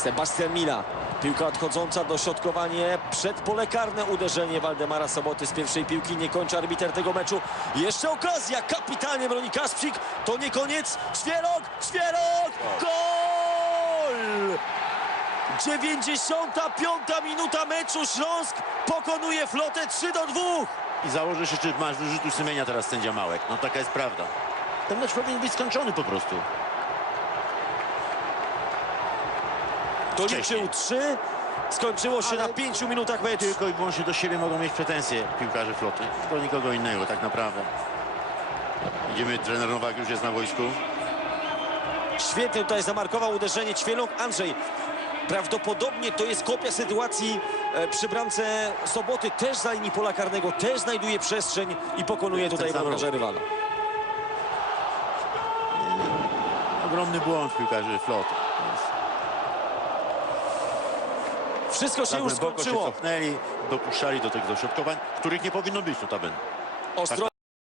Sebastian Mila. Piłka odchodząca, dośrodkowanie przed pole karne. Uderzenie Waldemara Soboty z pierwszej piłki. Nie kończy arbiter tego meczu. Jeszcze okazja. Kapitalnie broni Kasprzyk. To nie koniec. Świerok! Świerok! Gol! 95 minuta meczu. Śląsk pokonuje flotę 3 do 2. I założysz jeszcze masz wyrzutu sumienia teraz sędzia Małek. No taka jest prawda. Ten mecz powinien być skończony po prostu. Doliczył 3. Skończyło się Ale- na 5 minutach meczu. Tylko i wyłącznie do siebie mogą mieć pretensje piłkarze floty. Do nikogo innego tak naprawdę. Idziemy, trener Nowak już jest na wojsku. Świetnie tutaj zamarkował uderzenie Ćwieląg. Andrzej, prawdopodobnie to jest kopia sytuacji e, przy bramce Soboty. Też za linii pola karnego, też znajduje przestrzeń i pokonuje tutaj sam bramkarza rywala. Ogromny błąd piłkarzy floty. Wszystko się Tak już głęboko się skończyło. cofnęli, dopuszczali do tych dośrodkowań, których nie powinno być notabene. Ostro